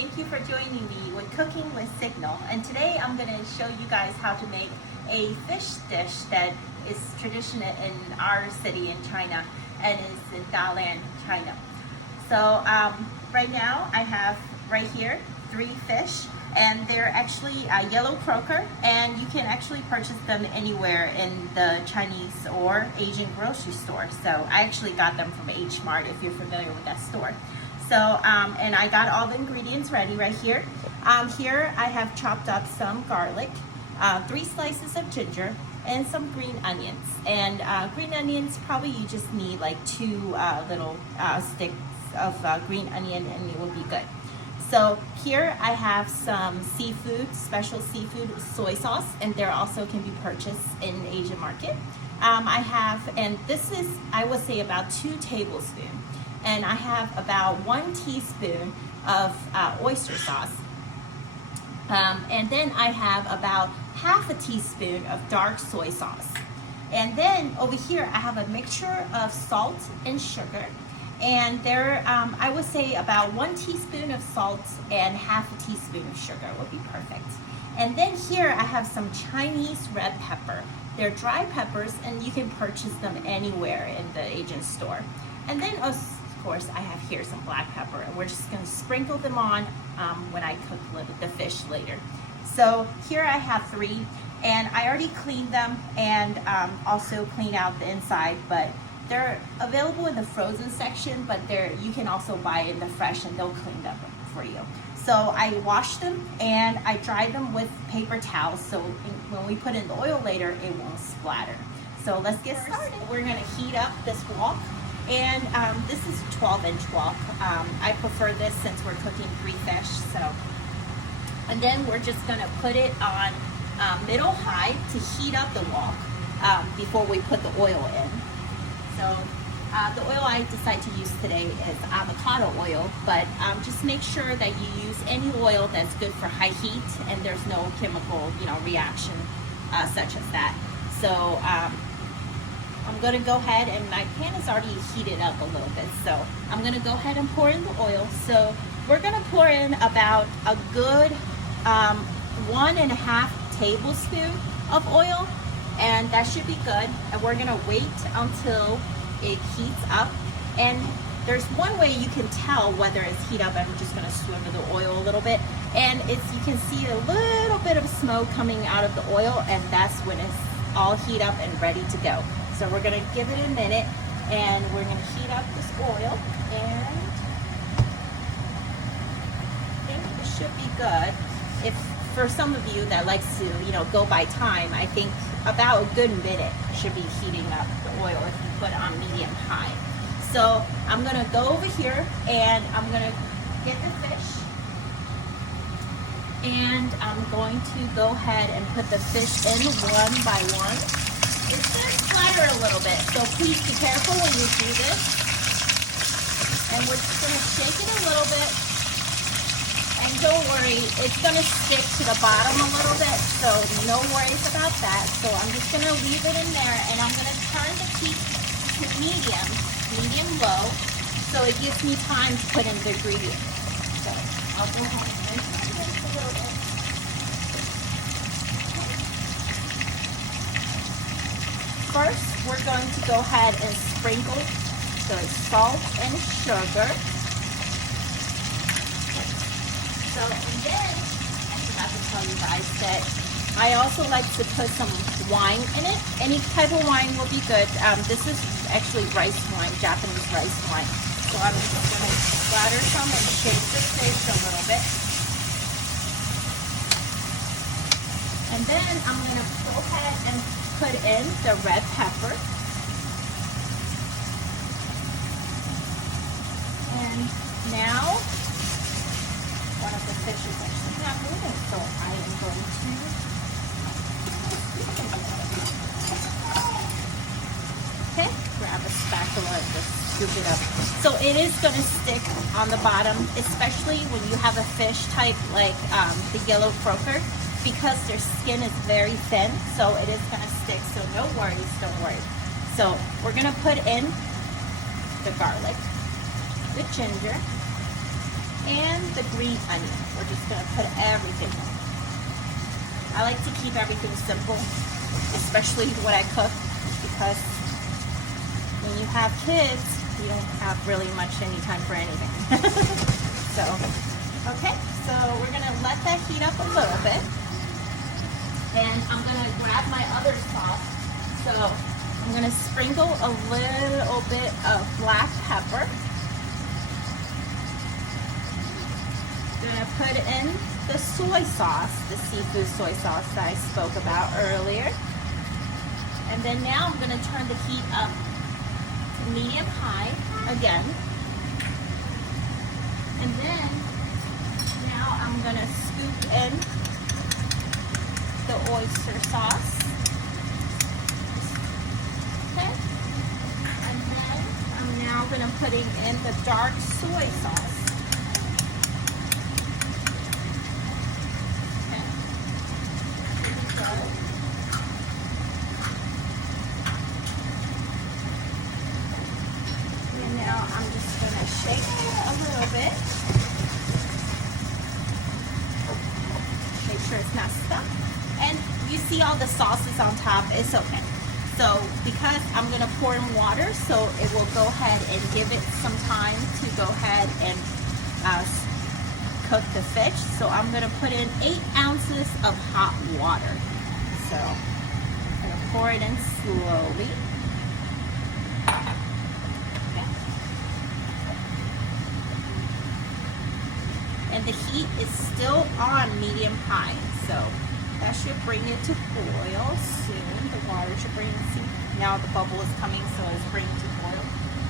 thank you for joining me with Cooking with Signal. And today I'm going to show you guys how to make a fish dish that is traditional in our city in China and is in Dalian, China. So right now I have right here 3 fish, and they're actually yellow croaker, and you can actually purchase them anywhere in the Chinese or Asian grocery store. So I actually got them from H Mart, if you're familiar with that store. So and I got all the ingredients ready right here. Here I have chopped up some garlic, 3 slices of ginger, and some green onions. And green onions, probably you just need like 2 little sticks of green onion, and it will be good. So here I have some seafood, special seafood soy sauce, and there also can be purchased in the Asian market. I have, and this is, I would say, about 2 tablespoons. And I have about 1 teaspoon of oyster sauce. And then I have about half a teaspoon of dark soy sauce. And then over here I have a mixture of salt and sugar. And there, I would say about 1 teaspoon of salt and half a teaspoon of sugar would be perfect. And then here I have some Chinese red pepper. They're dry peppers, and you can purchase them anywhere in the Asian store. And then of course I have here some black pepper, and we're just going to sprinkle them on when I cook the fish later. So here I have 3, and I already cleaned them and also cleaned out the inside, but they're available in the frozen section, but you can also buy it in the fresh, and they'll clean them for you. So I washed them and I dried them with paper towels, so when we put in the oil later, it won't splatter. So let's get started. We're gonna heat up this wok, and this is 12-inch wok. I prefer this since we're cooking 3 fish. So, and then we're just gonna put it on middle high to heat up the wok before we put the oil in. So the oil I decide to use today is avocado oil, but just make sure that you use any oil that's good for high heat and there's no chemical, reaction such as that. So I'm going to go ahead, and my pan is already heated up a little bit, so I'm going to go ahead and pour in the oil. So we're going to pour in about a good 1.5 tablespoon of oil, and that should be good. And we're going to wait until it heats up. And there's one way you can tell whether it's heat up. I'm just going to swimmer the oil a little bit, and you can see a little bit of smoke coming out of the oil, and that's when it's all heat up and ready to go. So we're going to give it a minute, and we're going to heat up this oil, and I think it should be good. If for some of you that likes to go by time, I think about a good minute should be heating up the oil if you put on medium high. So I'm going to go over here, and I'm going to get the fish, and I'm going to go ahead and put the fish in one by one. It's going to splatter a little bit, so please be careful when you do this. And we're just going to shake it a little bit. And don't worry, it's going to stick to the bottom a little bit, so no worries about that. So I'm just going to leave it in there, and I'm going to turn the heat to medium low, so it gives me time to put in the ingredients. So I'll go ahead and turn this a little bit. First, we're going to go ahead and sprinkle the salt and sugar. So, and then, I forgot to tell you guys that I also like to put some wine in it. Any type of wine will be good. This is actually rice wine, Japanese rice wine. So I'm just going to splatter some and shake the fish a little bit. And then I'm going to go ahead and put in the red pepper. And now, one of the fish is actually not moving, so I am going to grab a spatula and just scoop it up. So it is going to stick on the bottom, especially when you have a fish type like the yellow croaker, because their skin is very thin, so it is going to stick. So no worries, don't worry. So we're going to put in the garlic, the ginger, and the green onion. We're just gonna put everything in. I like to keep everything simple, especially when I cook, because when you have kids, you don't have really much any time for anything. So, okay, so we're gonna let that heat up a little bit. And I'm gonna grab my other sauce. So I'm gonna sprinkle a little bit of black pepper. Gonna put in the soy sauce, the seafood soy sauce that I spoke about earlier. And then now I'm gonna turn the heat up to medium high again. And then now I'm gonna scoop in the oyster sauce. Okay. And then I'm now gonna putting in the dark soy sauce. Shake it a little bit. Make sure it's not stuck. And you see all the sauces on top, it's okay. So because I'm gonna pour in water, so it will go ahead and give it some time to go ahead and cook the fish. So I'm gonna put in 8 ounces of hot water. So I'm gonna pour it in slowly. And the heat is still on medium high, so that should bring it to boil soon. The water should bring it to, now the bubble is coming, so it's bringing it to boil.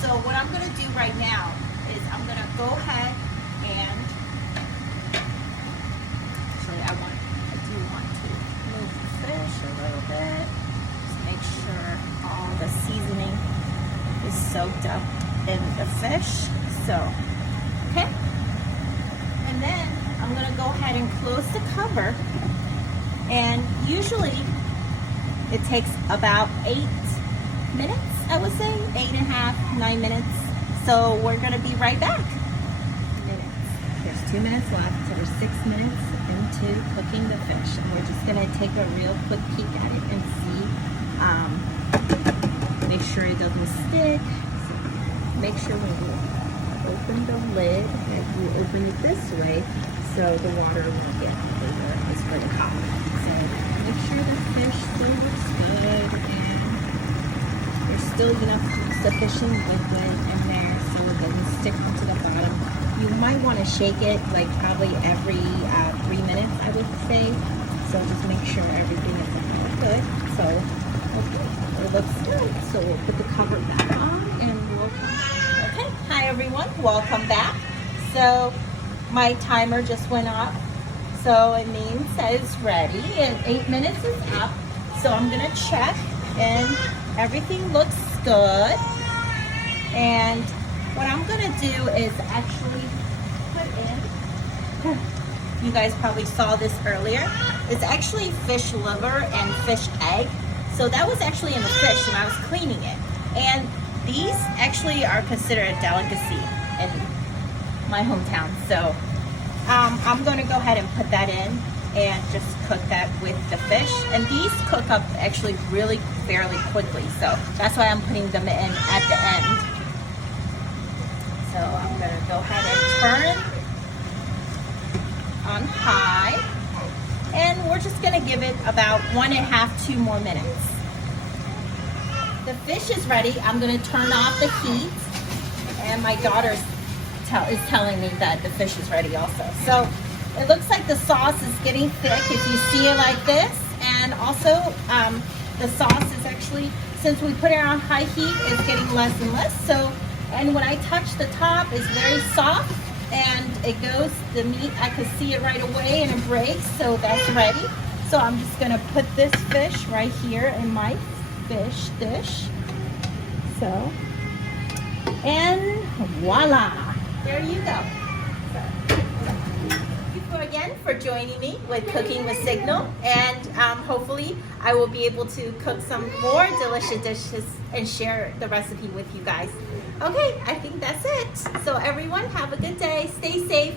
So what I'm gonna do right now is I'm gonna go ahead and, actually I do want to move the fish a little bit. Just make sure all the seasoning is soaked up in the fish. So, okay. And then I'm gonna go ahead and close the cover, and usually it takes about 8 minutes, I would say, 8.5, 9 minutes. So we're gonna be right back. There's 2 minutes left, so we're 6 minutes into cooking the fish, and we're just gonna take a real quick peek at it and see, make sure it doesn't stick. So make sure when you open the lid that you open it this way so the water won't get over. It's really hot. So make sure the fish still looks good and there's still enough sufficient liquid in there so it doesn't stick onto the bottom. You might want to shake it like probably every 3 minutes, I would say. So just make sure everything is good. So okay, it looks good. So we'll put the cover back on and we'll okay, hi everyone, welcome back. So my timer just went off, so it means that it's ready and 8 minutes is up. So I'm gonna check and everything looks good. And what I'm gonna do is actually put in, you guys probably saw this earlier, it's actually fish liver and fish egg. So that was actually in the fish when I was cleaning it. And these actually are considered a delicacy in my hometown. So I'm going to go ahead and put that in and just cook that with the fish. And these cook up actually really fairly quickly. So that's why I'm putting them in at the end. So I'm going to go ahead and turn on high. And we're just going to give it about 1.5, 2 more minutes. The fish is ready. I'm going to turn off the heat, and my daughter is telling me that the fish is ready also. So it looks like the sauce is getting thick if you see it like this, and also the sauce is actually, since we put it on high heat, it's getting less and less. So, and when I touch the top, it's very soft, and it goes, the meat, I can see it right away and it breaks, so that's ready. So I'm just going to put this fish right here in my fish dish. So, and voila, there you go. you again for joining me with Cooking with Signal, and hopefully I will be able to cook some more delicious dishes and share the recipe with you guys. Okay, I think that's it. So everyone, have a good day, stay safe,